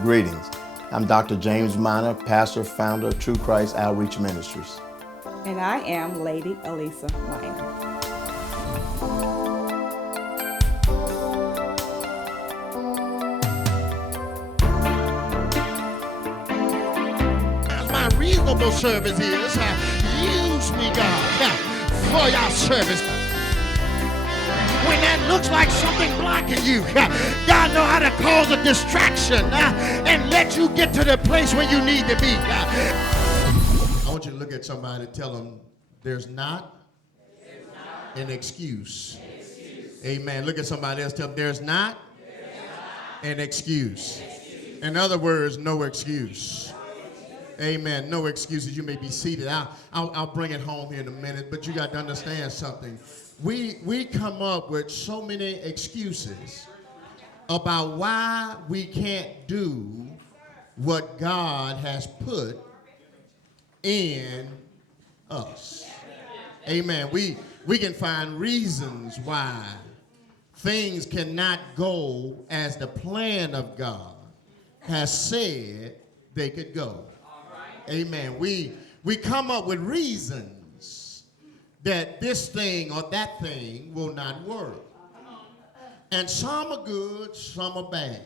Greetings. I'm Dr. James Minor, pastor, founder of True Christ Outreach Ministries. And I am Lady Elisa Minor. My reasonable service is, use me, God, for your service. When that looks like something blocking you, God know how to cause a distraction and let you get to the place where you need to be. I want you to look at somebody and tell them, there's not an excuse. Amen. Look at somebody else, tell them, there's not an excuse. In other words, no excuse. Amen. No excuses. You may be seated. I'll bring it home here in a minute, but you got to understand something. We come up with so many excuses about why we can't do what God has put in us. Amen. We can find reasons why things cannot go as the plan of God has said they could go. Amen. We come up with reasons that this thing or that thing will not work. And some are good, some are bad.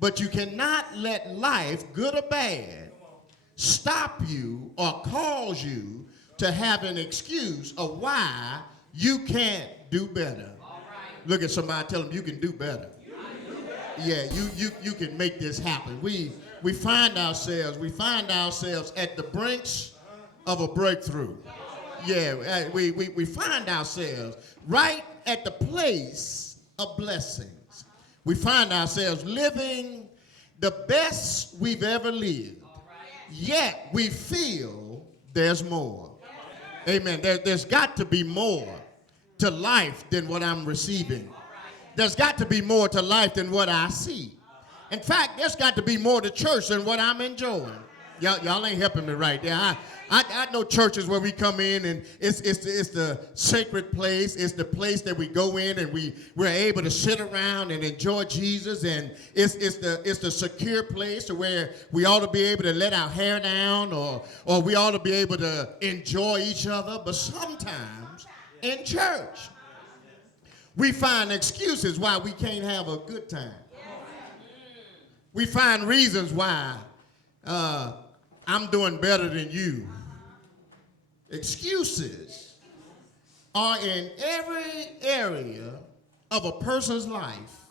But you cannot let life, good or bad, stop you or cause you to have an excuse of why you can't do better. Look at somebody, tell them you can do better. Yeah, you can make this happen. We find ourselves at the brinks of a breakthrough. Yeah, we find ourselves right at the place of blessings. We find ourselves living the best we've ever lived. Yet we feel there's more. Amen. There's got to be more to life than what I'm receiving. There's got to be more to life than what I see. In fact, there's got to be more to church than what I'm enjoying. Y'all ain't helping me right there. I know churches where we come in and it's the sacred place. It's the place that we go in and we're able to sit around and enjoy Jesus, and it's the secure place to where we ought to be able to let our hair down or we ought to be able to enjoy each other. But sometimes in church, we find excuses why we can't have a good time. We find reasons why I'm doing better than you. Excuses are in every area of a person's life.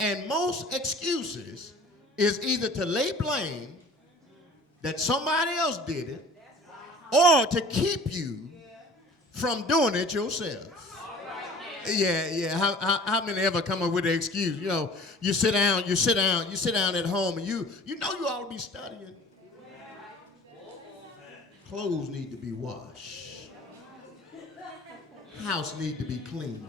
And most excuses is either to lay blame that somebody else did it or to keep you from doing it yourself. Yeah. How many ever come up with an excuse? You know, you sit down at home and you know you ought to be studying. Clothes need to be washed. House need to be cleaned.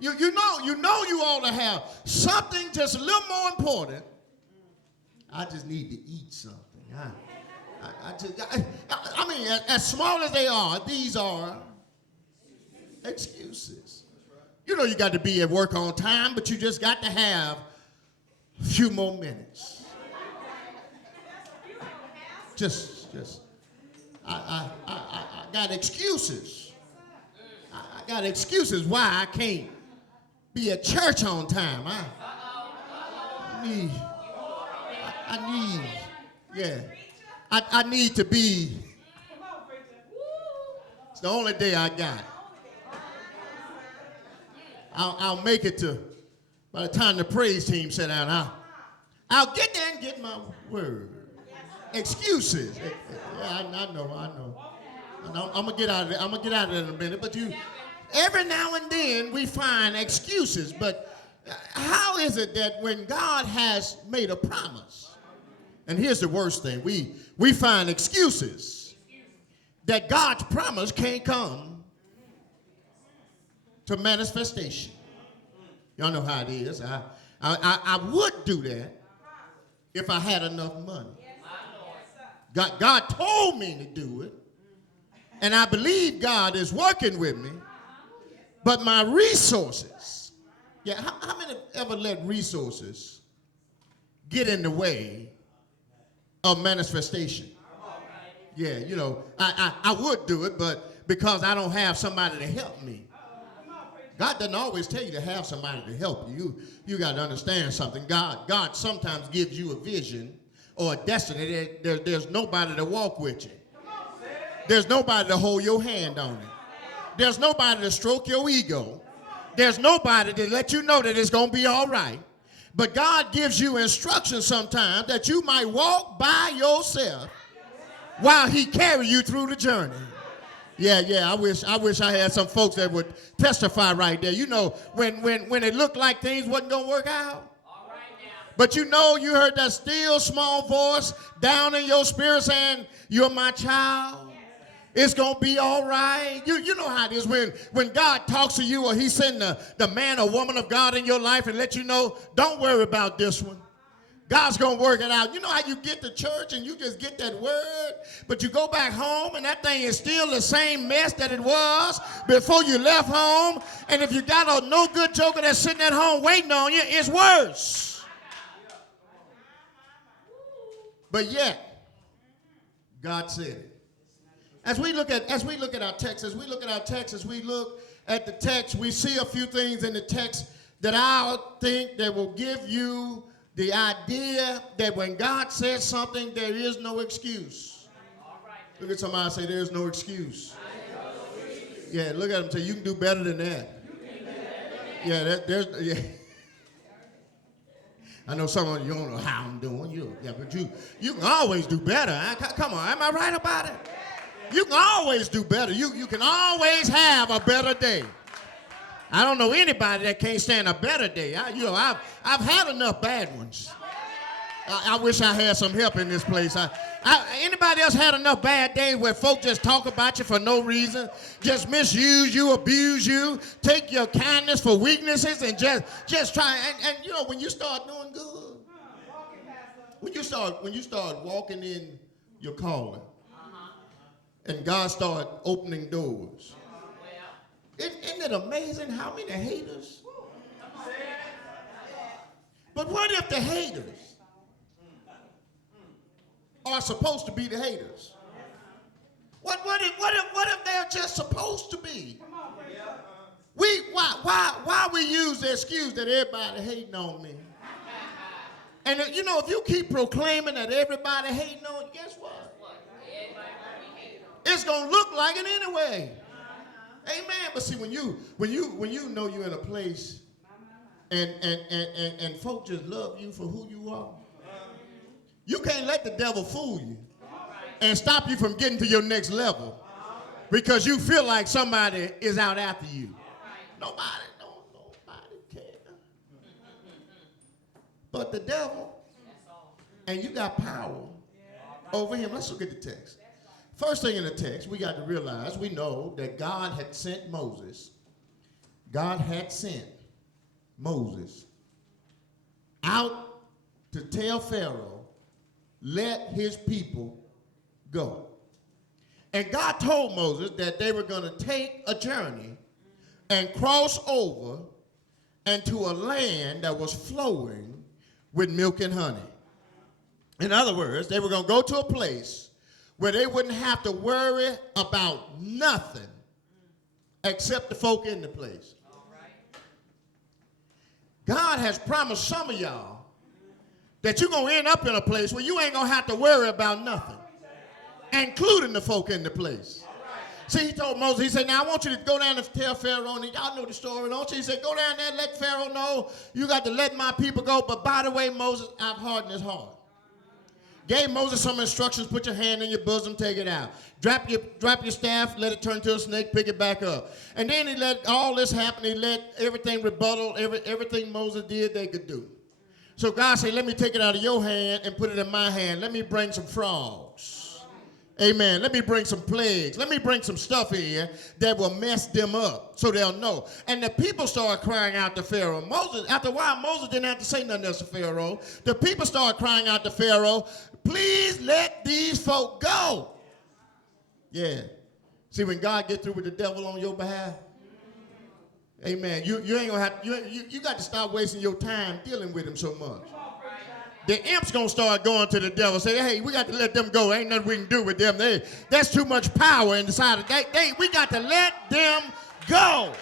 You know you ought to have something just a little more important. I just need to eat something. I mean, as small as they are, these are excuses. You know you got to be at work on time, but you just got to have a few more minutes. Just I got excuses. I got excuses why I can't be at church on time. I need to be. It's the only day I got. I'll make it to, by the time the praise team sit down, I'll get there and get my word. Excuses. Yeah, I know. I'm gonna get out of it in a minute, but every now and then we find excuses. But how is it that when God has made a promise, and here's the worst thing, we find excuses that God's promise can't come to manifestation. Y'all know how it is. I would do that if I had enough money. God told me to do it, and I believe God is working with me, but my resources, how many ever let resources get in the way of manifestation. Yeah, you know, I would do it, but because I don't have somebody to help me. God doesn't always tell you to have somebody to help you. You got to understand something. God sometimes gives you a vision or a destiny. There's nobody to walk with you. There's nobody to hold your hand on it. There's nobody to stroke your ego. There's nobody to let you know that it's going to be all right. But God gives you instructions sometimes that you might walk by yourself while he carry you through the journey. Yeah, I wish I had some folks that would testify right there. You know, when it looked like things wasn't going to work out. But you know, you heard that still small voice down in your spirit saying, you're my child. It's going to be all right. You know how it is when God talks to you or he send the man or woman of God in your life and let you know, don't worry about this one. God's going to work it out. You know how you get to church and you just get that word, but you go back home and that thing is still the same mess that it was before you left home. And if you got a no good joker that's sitting at home waiting on you, it's worse. But yet, God said it. As we look at our text, as we look at the text, we see a few things in the text that I think that will give you the idea that when God says something, there is no excuse. Look at somebody and say, there is no excuse. Yeah, look at them and say, you can do better than that. Yeah. I know some of you don't know how I'm doing. But you can always do better. Come on, am I right about it? You can always do better. You can always have a better day. I don't know anybody that can't stand a better day. I've had enough bad ones. I wish I had some help in this place. Anybody else had enough bad days where folk just talk about you for no reason, just misuse you, abuse you, take your kindness for weaknesses, and just try and you know when you start doing good, when you start walking in your calling, and God start opening doors. Isn't it amazing how many haters? But what if the haters are supposed to be the haters? What if they're just supposed to be? Why we use the excuse that everybody hating on me? And you know, if you keep proclaiming that everybody hating on you, guess what? It's gonna look like it anyway. Amen. But see, when you know you're in a place and folk just love you for who you are, you can't let the devil fool you and stop you from getting to your next level because you feel like somebody is out after you. Nobody cares. But the devil, and you got power over him. Let's look at the text. First thing in the text, we got to realize, we know that God had sent Moses. God had sent Moses out to tell Pharaoh, let his people go. And God told Moses that they were going to take a journey and cross over into a land that was flowing with milk and honey. In other words, they were going to go to a place where they wouldn't have to worry about nothing except the folk in the place. God has promised some of y'all that you're going to end up in a place where you ain't going to have to worry about nothing, including the folk in the place. See, he told Moses, he said, now I want you to go down and tell Pharaoh, and y'all know the story, don't you? He said, go down there and let Pharaoh know you got to let my people go. But by the way, Moses, I've hardened his heart. Gave Moses some instructions, put your hand in your bosom, take it out. Drop your staff, let it turn to a snake, pick it back up. And then he let all this happen. He let everything rebuttal, everything Moses did, they could do. So God said, let me take it out of your hand and put it in my hand. Let me bring some frogs. Amen. Let me bring some plagues. Let me bring some stuff in here that will mess them up so they'll know. And the people started crying out to Pharaoh. Moses, after a while, Moses didn't have to say nothing else to Pharaoh. The people started crying out to Pharaoh, please let these folk go. Yeah. See, when God gets through with the devil on your behalf, amen, you ain't gonna have, you got to stop wasting your time dealing with him so much. the imps gonna start going to the devil. Say, hey, we got to let them go. Ain't nothing we can do with them. That's too much power inside of we got to let them go.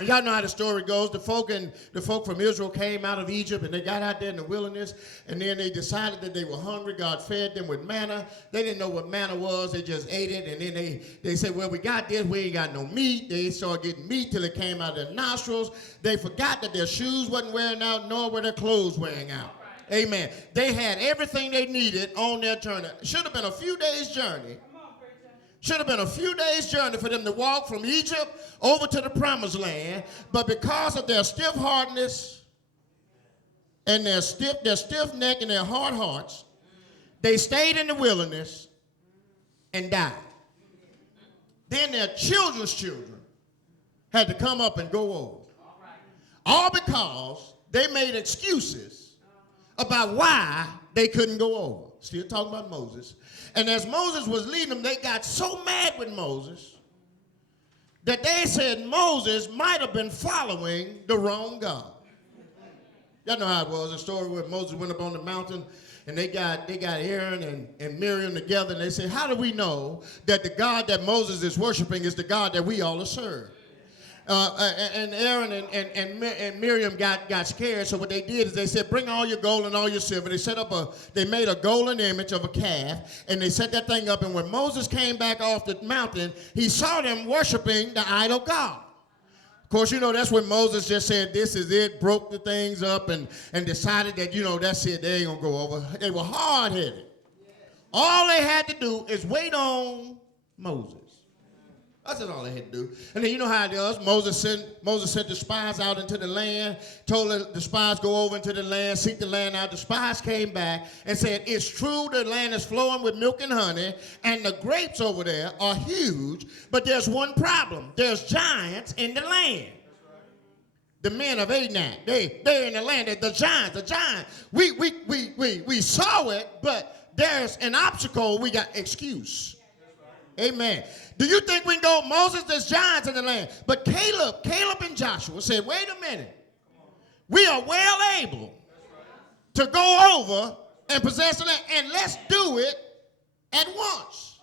And y'all know how the story goes. The folk from Israel came out of Egypt and they got out there in the wilderness, and then they decided that they were hungry. God fed them with manna. They didn't know what manna was. They just ate it, and then they said, well, we got this. We ain't got no meat. They started getting meat till it came out of their nostrils. They forgot that their shoes wasn't wearing out, nor were their clothes wearing out. Amen. They had everything they needed on their journey. Should have been a few days' journey. Should have been a few days' journey for them to walk from Egypt over to the promised land, but because of their stiff hardness and their stiff neck and their hard hearts, they stayed in the wilderness and died. Then their children's children had to come up and go over. All because they made excuses about why they couldn't go over. Still talking about Moses. And as Moses was leading them, they got so mad with Moses that they said Moses might have been following the wrong God. Y'all know how it was, a story where Moses went up on the mountain and they got Aaron and Miriam together, and they said, how do we know that the God that Moses is worshiping is the God that we all serve? And Aaron and Miriam got scared, so what they did is they said, bring all your gold and all your silver. They made a golden image of a calf, and they set that thing up, and when Moses came back off the mountain, he saw them worshiping the idol God. Of course, you know, that's when Moses just said, this is it, broke the things up, and decided that, you know, that's it, they ain't gonna go over. They were hard-headed. All they had to do is wait on Moses. That's all they had to do. And then you know how it does. Moses sent the spies out into the land, told the spies go over into the land, seek the land out. The spies came back and said, it's true the land is flowing with milk and honey, and the grapes over there are huge, but there's one problem. There's giants in the land. The men of Anak, they're in the land. The giants. We saw it, but there's an obstacle. We got excuse. Amen. Do you think we can go, Moses, there's giants in the land? But Caleb and Joshua said, wait a minute. We are well able to go over and possess the land, and let's do it at once.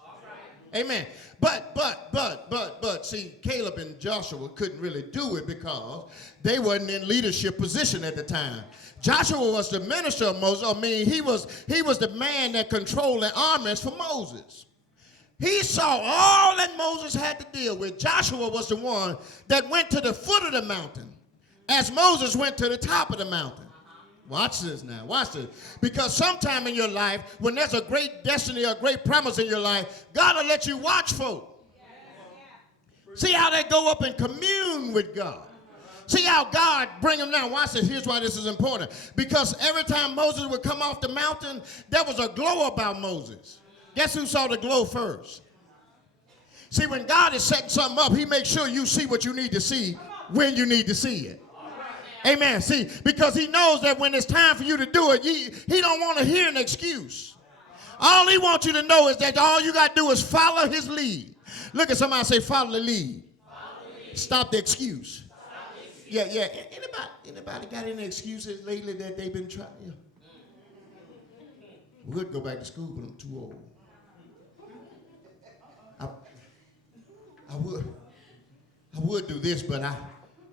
Amen. But, see, Caleb and Joshua couldn't really do it because they wasn't in leadership position at the time. Joshua was the minister of Moses. I mean, he was the man that controlled the armies for Moses. He saw all that Moses had to deal with. Joshua was the one that went to the foot of the mountain as Moses went to the top of the mountain. Watch this now. Watch this. Because sometime in your life, when there's a great destiny, a great promise in your life, God will let you watch folk. See how they go up and commune with God. See how God bring them down. Watch this. Here's why this is important. Because every time Moses would come off the mountain, there was a glow about Moses. Guess who saw the glow first? See, when God is setting something up, he makes sure you see what you need to see when you need to see it. Amen. See, because he knows that when it's time for you to do it, he don't want to hear an excuse. All he wants you to know is that all you got to do is follow his lead. Look at somebody, say, follow the lead. Stop the excuse. Yeah. Anybody got any excuses lately that they've been trying? Yeah. We would go back to school, but I'm too old. I would do this, but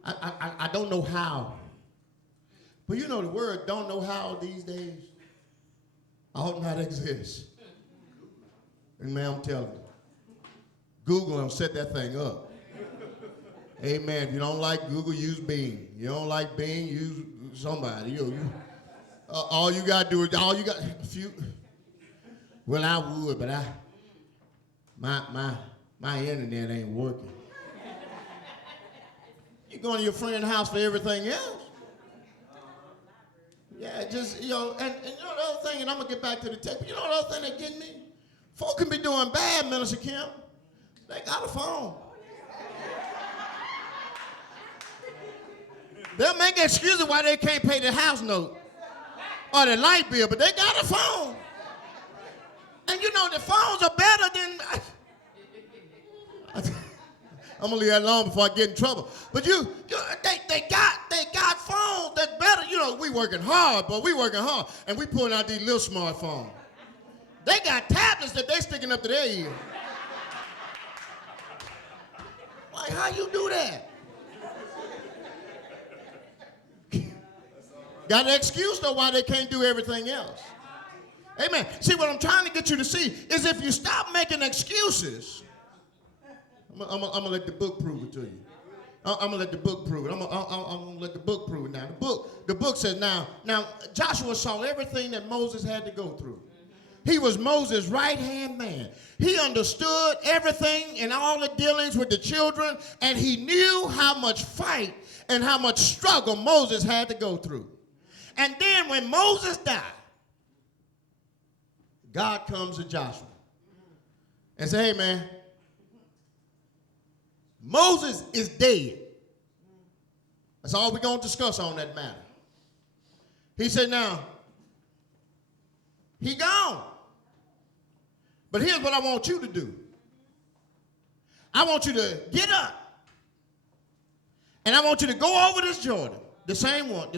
I don't know how. But you know the word don't know how these days ought not exist. And man, I'm telling you, Google and set that thing up. Amen. If you don't like Google, use Bing. You don't like Bing, use somebody. All you got to do is, well, I would, but my internet ain't working. You going to your friend's house for everything else. Yeah, just, and you know the other thing, and I'm going to get back to the text, but you know the other thing that get me? Folk can be doing bad, Minister Kim. They got a phone. They'll make excuses why they can't pay their house note or their light bill, but they got a phone. And you know, the phones are better than... I'm going to leave that alone before I get in trouble. But they got they got phones that's better. You know, we working hard, but we working hard. And we pulling out these little smartphones. They got tablets that they sticking up to their ear. Like, how you do that? Got an excuse, though, why they can't do everything else. Amen. See, what I'm trying to get you to see is if you stop making excuses, I'm going to let the book prove it to you. I'm going to let the book prove it. I'm going to let the book prove it now. The book says, now Joshua saw everything that Moses had to go through. He was Moses' right-hand man. He understood everything and all the dealings with the children, and he knew how much fight and how much struggle Moses had to go through. And then when Moses died, God comes to Joshua and says, hey, man, Moses is dead. That's all we're going to discuss on that matter. He said, now, he gone. But here's what I want you to do. I want you to get up. And I want you to go over this Jordan. The same Jordan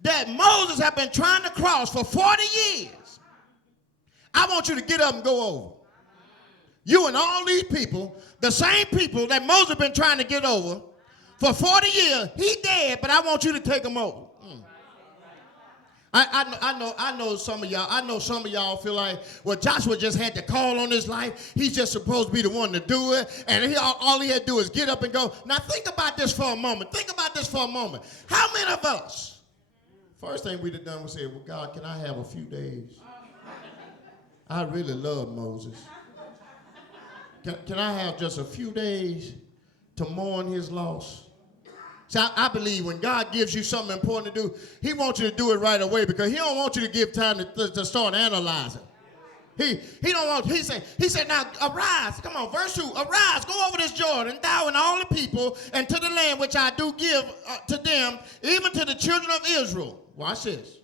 that Moses had been trying to cross for 40 years. I want you to get up and go over. You and all these people, the same people that Moses been trying to get over for 40 years, he dead, but I want you to take him over. I know some of y'all. I know some of y'all feel like, well, Joshua just had to call on his life. He's just supposed to be the one to do it, and all he had to do is get up and go. Now think about this for a moment. How many of us? First thing we'd have done was say, well, God, can I have a few days? I really love Moses. Can I have just a few days to mourn his loss? See, I believe when God gives you something important to do, he wants you to do it right away because he don't want you to give time to start analyzing. He don't want, he said, now arise, come on, verse 2, arise, go over this Jordan, thou and all the people, and to the land which I do give to them, even to the children of Israel. Watch this.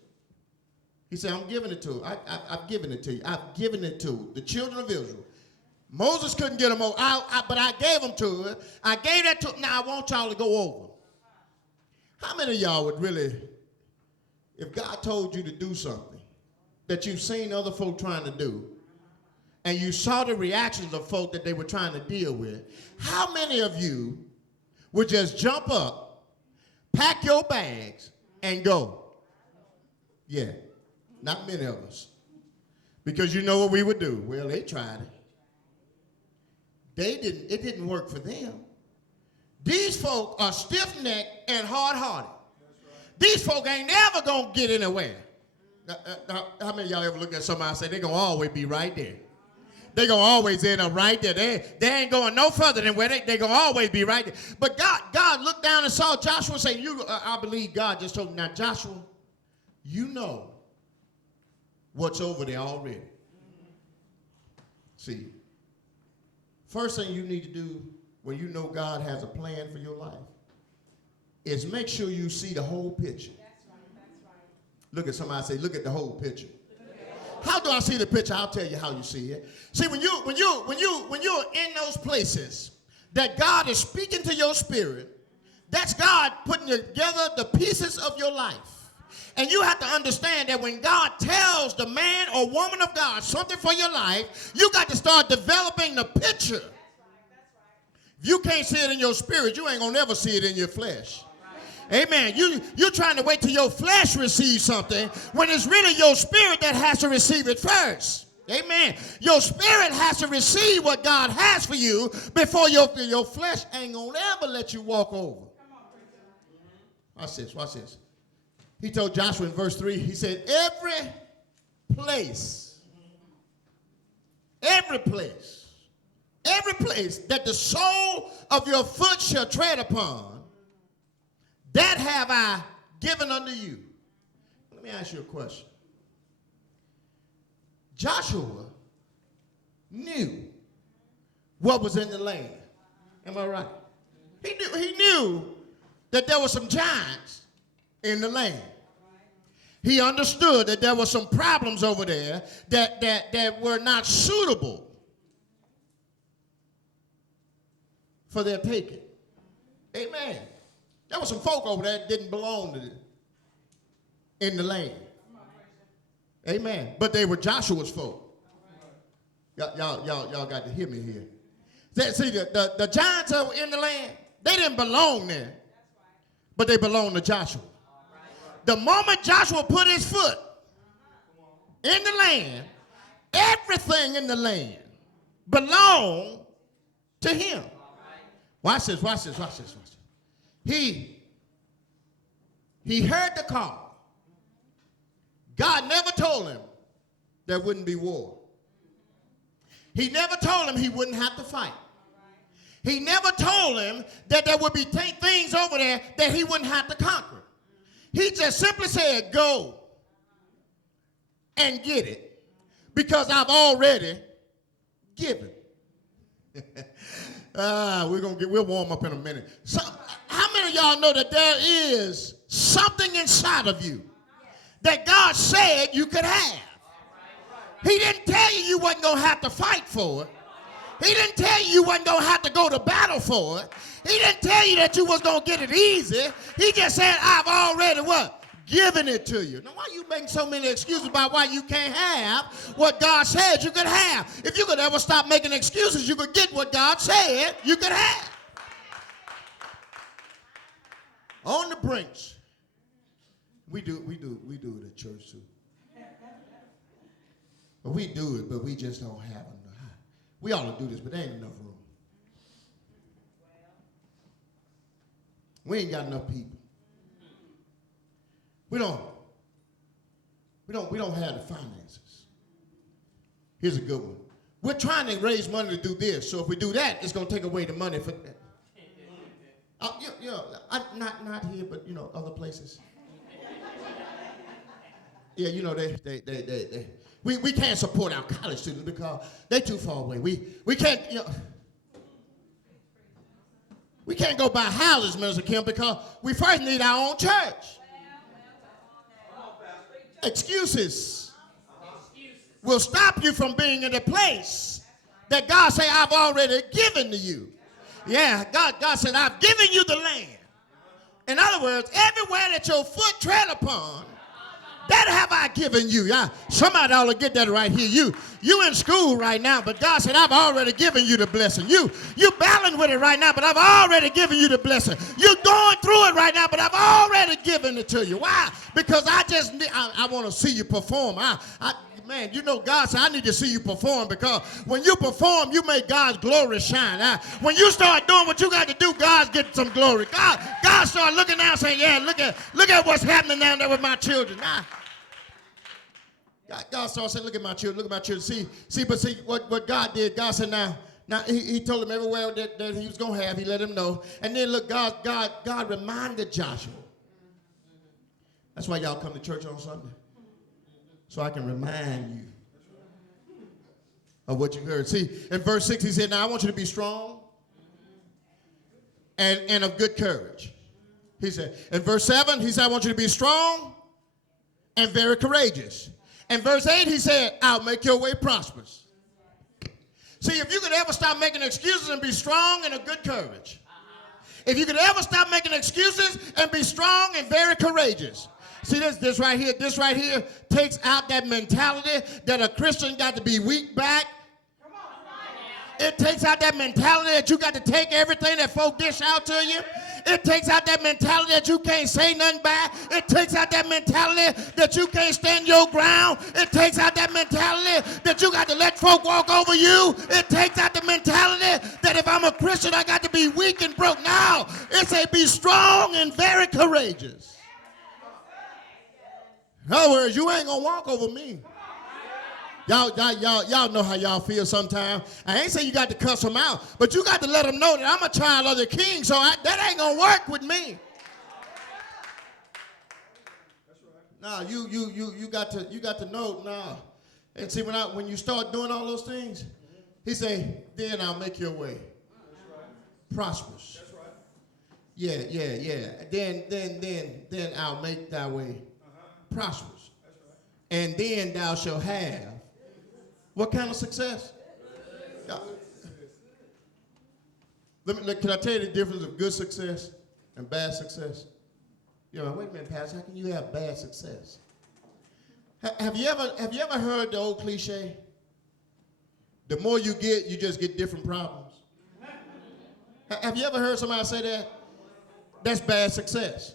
He said, I'm giving it to you. I've given it to you. I've given it to the children of Israel. Moses couldn't get them over, but I gave them to it. I gave that to him. Now I want y'all to go over. How many of y'all would really, if God told you to do something that you've seen other folk trying to do, and you saw the reactions of folk that they were trying to deal with, how many of you would just jump up, pack your bags, and go? Yeah, not many of us. Because you know what we would do. Well, they tried it. It didn't work for them. These folk are stiff-necked and hard-hearted. These folk ain't never going to get anywhere. How many of y'all ever look at somebody and say, they're going to always be right there? They're going to always end up right there. They ain't going no further than where they're going to always be right there. But God looked down and saw Joshua and said, I believe God just told me, now, Joshua, you know what's over there already. See, first thing you need to do when you know God has a plan for your life is make sure you see the whole picture. That's right. Look at somebody and say, look at the whole picture. How do I see the picture? I'll tell you how you see it. See, when you're in those places that God is speaking to your spirit, that's God putting together the pieces of your life. And you have to understand that when God tells the man or woman of God something for your life, you got to start developing the picture. If you can't see it in your spirit, you ain't gonna never see it in your flesh. Amen. You're trying to wait till your flesh receives something when it's really your spirit that has to receive it first. Amen. Your spirit has to receive what God has for you before your flesh ain't gonna ever let you walk over. Watch this. He told Joshua in verse 3, he said, every place that the sole of your foot shall tread upon, that have I given unto you. Let me ask you a question. Joshua knew what was in the land. Am I right? He knew that there were some giants in the land. He understood that there were some problems over there that were not suitable for their taking. Amen. There were some folk over there that didn't belong in the land. Amen. But they were Joshua's folk. Y'all got to hear me here. See, the giants that were in the land, they didn't belong there. But they belonged to Joshua. The moment Joshua put his foot in the land, everything in the land belonged to him. Watch this. He heard the call. God never told him there wouldn't be war. He never told him he wouldn't have to fight. He never told him that there would be things over there that he wouldn't have to conquer. He just simply said, go and get it because I've already given. We'll warm up in a minute. So, how many of y'all know that there is something inside of you that God said you could have? He didn't tell you wasn't going to have to fight for it. He didn't tell you wasn't going to have to go to battle for it. He didn't tell you that you was going to get it easy. He just said, I've already what? Given it to you. Now, why are you making so many excuses about why you can't have what God said you could have? If you could ever stop making excuses, you could get what God said you could have. On the brinks. We do it at church too. But we do it, but we just don't have enough. We ought to do this, but there ain't enough room. We ain't got enough people. We don't have the finances. Here's a good one. We're trying to raise money to do this, so if we do that, it's going to take away the money for that. Not here, but other places. Yeah, we can't support our college students because they're too far away. We can't, we can't go buy houses, Minister Kim, because we first need our own church. Excuses will stop you from being in the place that God said, I've already given to you. Yeah, God said, I've given you the land. In other words, everywhere that your foot tread upon, that have I given you. Somebody ought to get that right here. You in school right now, but God said, I've already given you the blessing. You battling with it right now, but I've already given you the blessing. You're going through it right now, but I've already given it to you. Why? Because I want to see you perform. Man, God said, I need to see you perform because when you perform, you make God's glory shine. When you start doing what you got to do, God gets some glory. God start looking down saying, yeah, look at what's happening down there with my children. God started saying, look at my children. See, what God did, God said, now he told him everywhere that he was going to have, he let him know. And then look, God reminded Joshua. That's why y'all come to church on Sunday. So I can remind you of what you heard. See, in verse 6, he said, now I want you to be strong and of good courage. He said, in verse 7, he said, I want you to be strong and very courageous. In verse 8, he said, I'll make your way prosperous. See, if you could ever stop making excuses and be strong and of good courage. If you could ever stop making excuses and be strong and very courageous. See, this right here takes out that mentality that a Christian got to be weak back. It takes out that mentality that you got to take everything that folk dish out to you. It takes out that mentality that you can't say nothing back. It takes out that mentality that you can't stand your ground. It takes out that mentality that you got to let folk walk over you. It takes out the mentality that if I'm a Christian, I got to be weak and broke. Now, it say be strong and very courageous. In other words, you ain't gonna walk over me. Y'all know how y'all feel sometimes. I ain't saying you got to cuss them out, but you got to let them know that I'm a child of the King, so that ain't gonna work with me. Now you got to know now. And see, when you start doing all those things, he say, then I'll make your way prosperous. That's right. Yeah. Then I'll make thy way prosperous. That's right. And then thou shalt have what kind of success? Can I tell you the difference of good success and bad success? You're like, wait a minute, Pastor, how can you have bad success? Have you ever heard the old cliche? The more you get, you just get different problems. Have you ever heard somebody say that? That's bad success.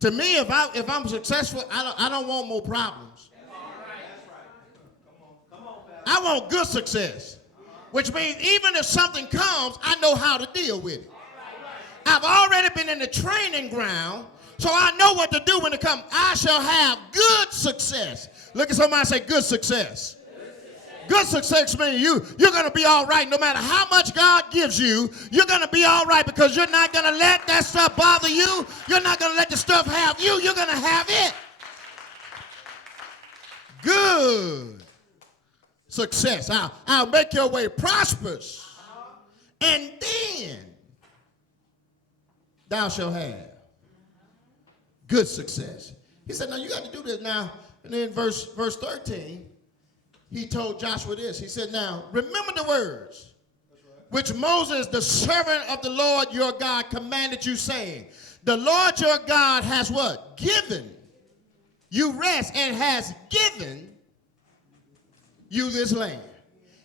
To me, if I'm successful, I don't want more problems. I want good success, which means even if something comes, I know how to deal with it. I've already been in the training ground, so I know what to do when it comes. I shall have good success. Look at somebody and say, good success. Good success means you're going to be all right. No matter how much God gives you, you're going to be all right because you're not going to let that stuff bother you. You're not going to let the stuff have you. You're going to have it. Good success. I'll make your way prosperous. And then thou shalt have good success. He said, now you got to do this now. And then verse 13, he told Joshua this. He said, now, remember the words which Moses, the servant of the Lord your God, commanded you, saying, the Lord your God has what? Given you rest and has given you this land.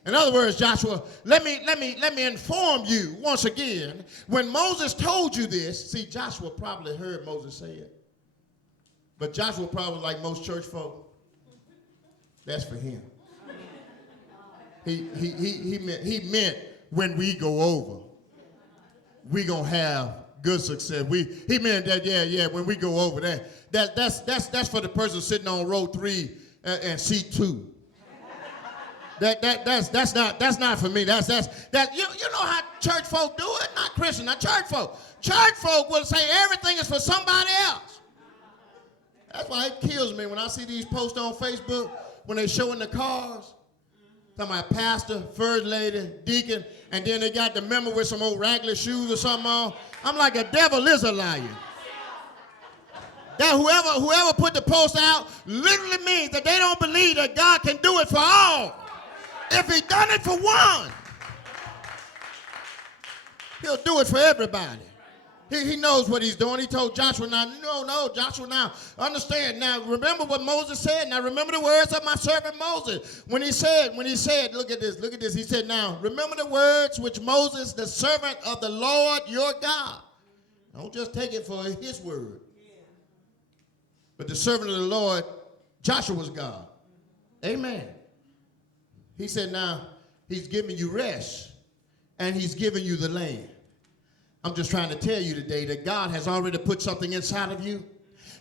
In other words, Joshua, let me inform you once again. When Moses told you this, see, Joshua probably heard Moses say it. But Joshua probably, like most church folk, that's for him. He meant when we go over, we gonna have good success. He meant that, yeah, when we go over that's for the person sitting on row 3 and seat 2. That's not for me. That's you know how church folk do it? Not Christian, not church folk. Church folk will say everything is for somebody else. That's why it kills me when I see these posts on Facebook when they showing the cars. Talking about pastor, first lady, deacon, and then they got the member with some old raggedy shoes or something on. I'm like, the devil is a liar. That whoever put the post out literally means that they don't believe that God can do it for all. If he done it for one, he'll do it for everybody. He knows what he's doing. He told Joshua, no, Joshua, now, understand. Now, remember what Moses said. Now, remember the words of my servant Moses. When he said, look at this. He said, now, remember the words which Moses, the servant of the Lord your God. Don't just take it for his word. But the servant of the Lord, Joshua's God. Amen. He said, now, he's giving you rest, and he's giving you the land. I'm just trying to tell you today that God has already put something inside of you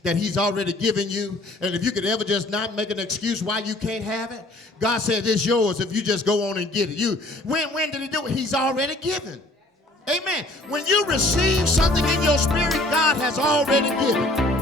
that he's already given you. And if you could ever just not make an excuse why you can't have it, God said it's yours if you just go on and get it. When did he do it? He's already given. Amen. When you receive something in your spirit, God has already given.